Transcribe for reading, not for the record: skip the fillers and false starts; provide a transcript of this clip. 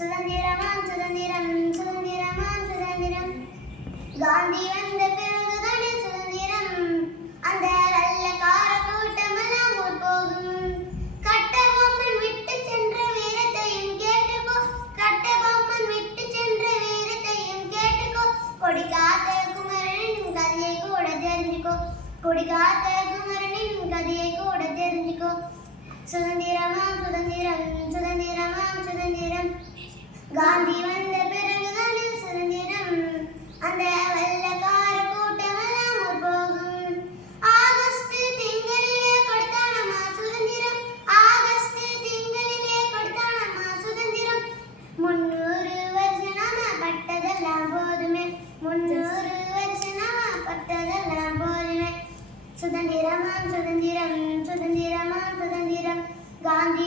சுதந்திரமாம் சுதந்திரம் சுதந்திரமாம் சுதந்திரம் காந்தி வந்த பிறகுதானே சுதந்திரம் அந்த வெள்ளக்கார கூட்டமெல்லாம் ஊர் போகும் கட்டபொம்மன் விட்டு சென்ற வீரத்தையும் கேட்டுக்கோ கட்டபொம்மன் விட்டு சென்ற வீரத்தையும் கேட்டுக்கோ கொடி காத்த குமரனின் கதையை கூட தெரிஞ்சுக்கோ கொடி காத்த குமரனின் கதையை கூட தெரிஞ்சுக்கோ சுதந்திரமாம் சுதந்திரம் சுதந்திரமாம் சுதந்திரம் காந்தி வந்த பிறகுதானே சுதந்திரம் அந்த வெள்ளக்கார கூட்டமெல்லாம் ஊர் போகும் ஆகஸ்ட் திங்களிலே கொடுத்தானம்மா சுதந்திரம் ஆகஸ்ட் திங்களிலே கொடுத்தானம்மா சுதந்திரம் 300 வருஷம் நாம பட்டதெல்லாம் போதுமே 300 வருஷம் நாம பட்டதெல்லாம் போதுமே சுதந்திரமாம் சுதந்திரம் சுதந்திரமாம் சுதந்திரம் காந்தி